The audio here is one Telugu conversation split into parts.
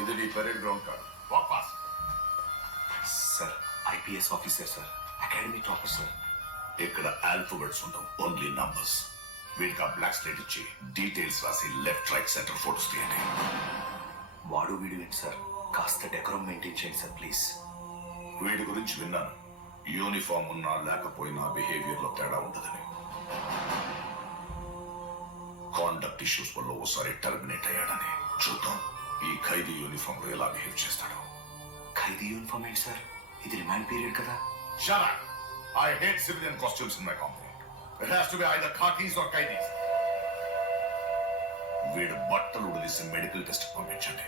ఇది నీ పరేడ్ గ్రౌండ్ కాదు. Walk fast. Sir IPS officer sir, academy topper sir. ఇక్కడ ఆల్ఫాబెట్స్ ఉండవు, ఓన్లీ నంబర్స్. వీడికి ఆ బ్లాక్ స్లేట్ ఇచ్చి డీటెయిల్స్ రాసి లెఫ్ట్ రైట్ సెంటర్ ఫోటోస్ తీయండి. వాడు వీడు ఏంటి సార్, కాస్త డెకరం మెయింటైన్ చేయండి సార్ ప్లీజ్. వీడి గురించి విన్నాను, యూనిఫామ్ ఉన్నా లేకపోయినా బిహేవియర్ లో తేడా ఉండదని. కాండక్ట్ ఇష్యూస్ వల్ల ఓసారి టర్మినేట్ అయ్యాడని. చూద్దాం ఈ ఖైదీ యూనిఫామ్ లో ఎలా బిహేవ్ చేస్తాడు. ఖైదీ యూనిఫామ్ ఏంటి సార్, ఇది రిమాండ్ పీరియడ్ కదా. Shut up! I hate civilian costumes in my compound. It has to be either khakis or kaidis. వీడు బట్టలు ఉడిసి మెడికల్ టెస్ట్ పంపించండి.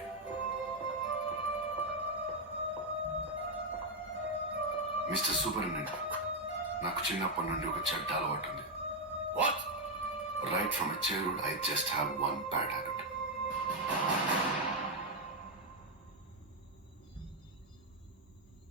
మిస్టర్ సూపరింటెండెంట్, నాకు చిన్నప్పటి నుండి ఒక చెడ్డ అలవాటు ఉంది. What? Right from a childhood, I just have one bad habit.